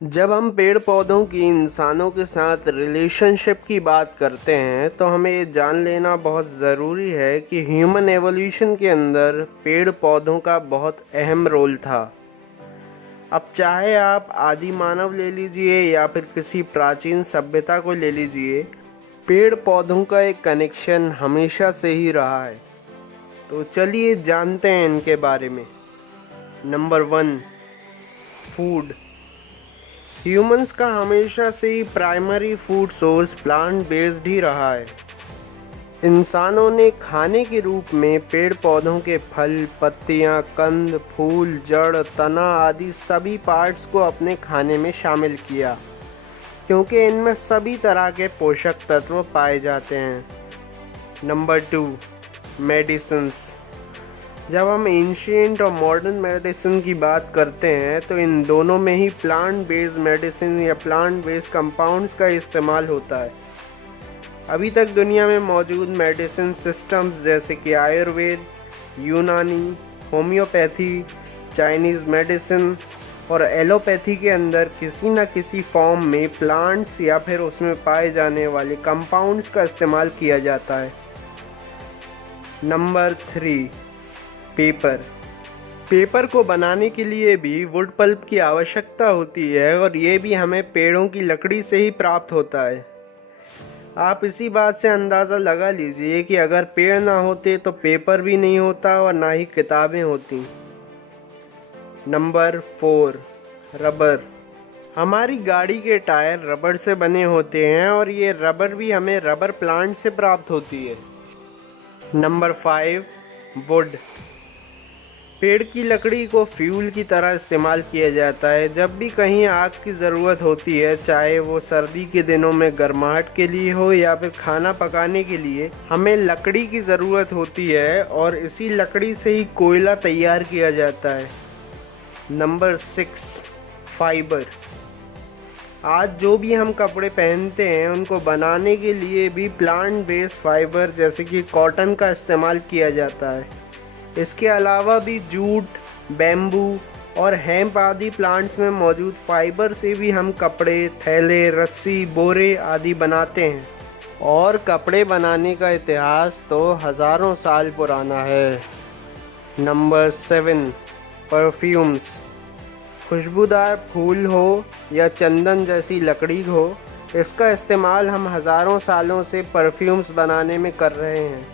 जब हम पेड़ पौधों की इंसानों के साथ रिलेशनशिप की बात करते हैं तो हमें ये जान लेना बहुत ज़रूरी है कि ह्यूमन एवोल्यूशन के अंदर पेड़ पौधों का बहुत अहम रोल था। अब चाहे आप आदि मानव ले लीजिए या फिर किसी प्राचीन सभ्यता को ले लीजिए, पेड़ पौधों का एक कनेक्शन हमेशा से ही रहा है। तो चलिए जानते हैं इनके बारे में। Number 1, food. ह्यूमंस का हमेशा से ही primary food source plant based ही रहा है। इंसानों ने खाने के रूप में पेड़ पौधों के फल, पत्तियां, कंद, फूल, जड़, तना आदि सभी पार्ट्स को अपने खाने में शामिल किया, क्योंकि इनमें सभी तरह के पोषक तत्व पाए जाते हैं। Number 2, medicines. जब हम एंशिएंट और मॉडर्न मेडिसिन की बात करते हैं तो इन दोनों में ही प्लांट बेस्ड मेडिसिन या प्लांट बेस्ड कंपाउंड्स का इस्तेमाल होता है। अभी तक दुनिया में मौजूद मेडिसिन सिस्टम्स जैसे कि आयुर्वेद, यूनानी, होम्योपैथी, चाइनीज़ मेडिसिन और एलोपैथी के अंदर किसी न किसी फॉर्म में प्लांट्स या फिर उसमें पाए जाने वाले कंपाउंड्स का इस्तेमाल किया जाता है। नंबर 3, पेपर को बनाने के लिए भी वुड पल्प की आवश्यकता होती है और ये भी हमें पेड़ों की लकड़ी से ही प्राप्त होता है। आप इसी बात से अंदाज़ा लगा लीजिए कि अगर पेड़ ना होते तो पेपर भी नहीं होता और ना ही किताबें होती। Number 4, rubber. हमारी गाड़ी के टायर रबर से बने होते हैं और ये रबर भी हमें रबर प्लांट से प्राप्त होती है। Number 5, would. पेड़ की लकड़ी को फ्यूल की तरह इस्तेमाल किया जाता है जब भी कहीं आग की ज़रूरत होती है, चाहे वो सर्दी के दिनों में गर्माहट के लिए हो या फिर खाना पकाने के लिए हमें लकड़ी की ज़रूरत होती है और इसी लकड़ी से ही कोयला तैयार किया जाता है। Number 6, fibre. आज जो भी हम कपड़े पहनते हैं उनको बनाने के लिए भी प्लांट बेस्ड फाइबर जैसे कि कॉटन का इस्तेमाल किया जाता है। इसके अलावा भी जूट, बैम्बू और हेम्प आदि प्लांट्स में मौजूद फाइबर से भी हम कपड़े, थैले, रस्सी, बोरे आदि बनाते हैं। और कपड़े बनाने का इतिहास तो हज़ारों साल पुराना है। Number 7, perfumes. खुशबूदार फूल हो या चंदन जैसी लकड़ी हो, इसका इस्तेमाल हम हज़ारों सालों से परफ्यूम्स बनाने में कर रहे हैं।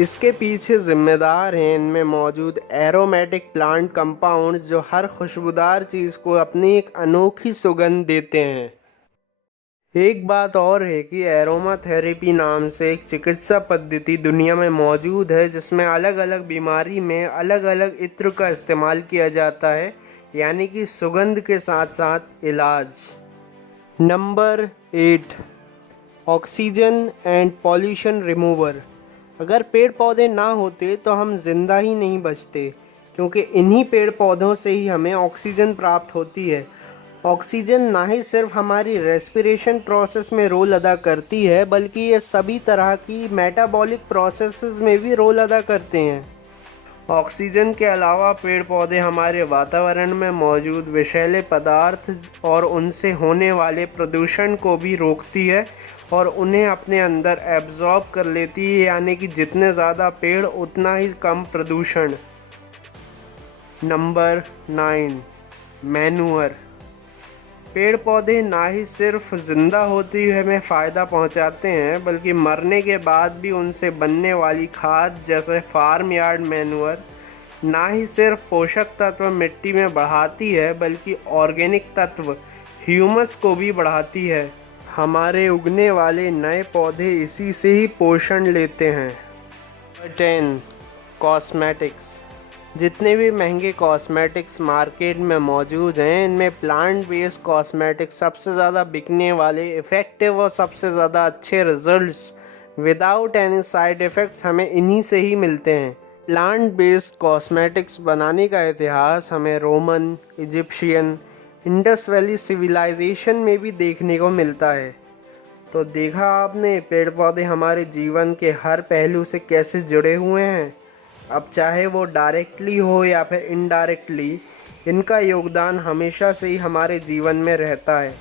इसके पीछे जिम्मेदार हैं इनमें मौजूद एरोमेटिक प्लांट कंपाउंड्स जो हर खुशबूदार चीज़ को अपनी एक अनोखी सुगंध देते हैं। एक बात और है कि एरोमा थेरेपी नाम से एक चिकित्सा पद्धति दुनिया में मौजूद है जिसमें अलग अलग बीमारी में अलग अलग इत्र का इस्तेमाल किया जाता है, यानी कि सुगंध के साथ साथ इलाज। Number 8, oxygen and pollution remover. अगर पेड़ पौधे ना होते तो हम जिंदा ही नहीं बचते, क्योंकि इन्हीं पेड़ पौधों से ही हमें ऑक्सीजन प्राप्त होती है। ऑक्सीजन ना ही सिर्फ हमारी रेस्पिरेशन प्रोसेस में रोल अदा करती है, बल्कि ये सभी तरह की मेटाबॉलिक प्रोसेसेस में भी रोल अदा करते हैं। ऑक्सीजन के अलावा पेड़ पौधे हमारे वातावरण में मौजूद विषैले पदार्थ और उनसे होने वाले प्रदूषण को भी रोकती है और उन्हें अपने अंदर एब्जॉर्ब कर लेती है, यानी कि जितने ज़्यादा पेड़ उतना ही कम प्रदूषण। Number 9, manure. पेड़ पौधे ना ही सिर्फ जिंदा होते हुए हमें फ़ायदा पहुंचाते हैं, बल्कि मरने के बाद भी उनसे बनने वाली खाद जैसे फार्म यार्ड मैन्यूअर ना ही सिर्फ पोषक तत्व मिट्टी में बढ़ाती है, बल्कि ऑर्गेनिक तत्व ह्यूमस को भी बढ़ाती है। हमारे उगने वाले नए पौधे इसी से ही पोषण लेते हैं। 10, कॉस्मेटिक्स। जितने भी महंगे कॉस्मेटिक्स मार्केट में मौजूद हैं, इनमें प्लांट बेस्ड कॉस्मेटिक्स सबसे ज़्यादा बिकने वाले, इफ़ेक्टिव और सबसे ज़्यादा अच्छे results without any side effects हमें इन्हीं से ही मिलते हैं। प्लांट बेस्ड कॉस्मेटिक्स बनाने का इतिहास हमें Roman, Egyptian, Indus valley civilisation में भी देखने को मिलता है। तो देखा आपने पेड़ पौधे हमारे जीवन के हर पहलू से कैसे जुड़े हुए हैं। अब चाहे वो डायरेक्टली हो या फिर इनडायरेक्टली, इनका योगदान हमेशा से ही हमारे जीवन में रहता है।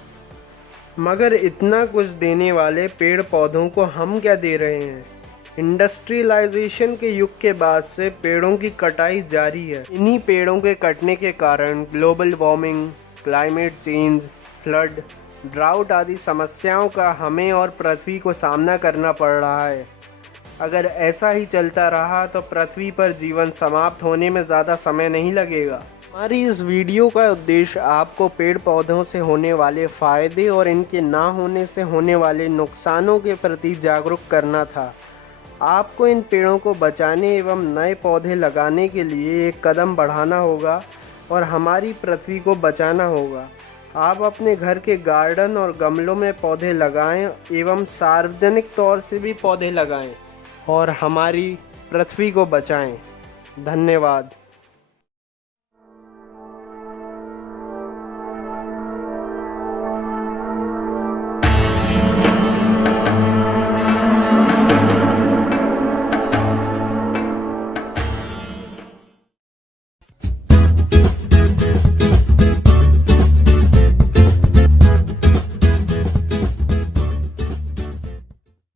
मगर इतना कुछ देने वाले पेड़ पौधों को हम क्या दे रहे हैं? इंडस्ट्रियलाइजेशन के युग के बाद से पेड़ों की कटाई जारी है। इन्हीं पेड़ों के कटने के कारण global warming, climate change, flood, drought आदि समस्याओं का हमें और पृथ्वी को सामना करना पड़ रहा है। अगर ऐसा ही चलता रहा तो पृथ्वी पर जीवन समाप्त होने में ज़्यादा समय नहीं लगेगा। हमारी इस वीडियो का उद्देश्य आपको पेड़ पौधों से होने वाले फ़ायदे और इनके ना होने से होने वाले नुकसानों के प्रति जागरूक करना था। आपको इन पेड़ों को बचाने एवं नए पौधे लगाने के लिए एक कदम बढ़ाना होगा और हमारी पृथ्वी को बचाना होगा। आप अपने घर के गार्डन और गमलों में पौधे लगाएं एवं सार्वजनिक तौर से भी पौधे लगाएं और हमारी पृथ्वी को बचाएं। धन्यवाद।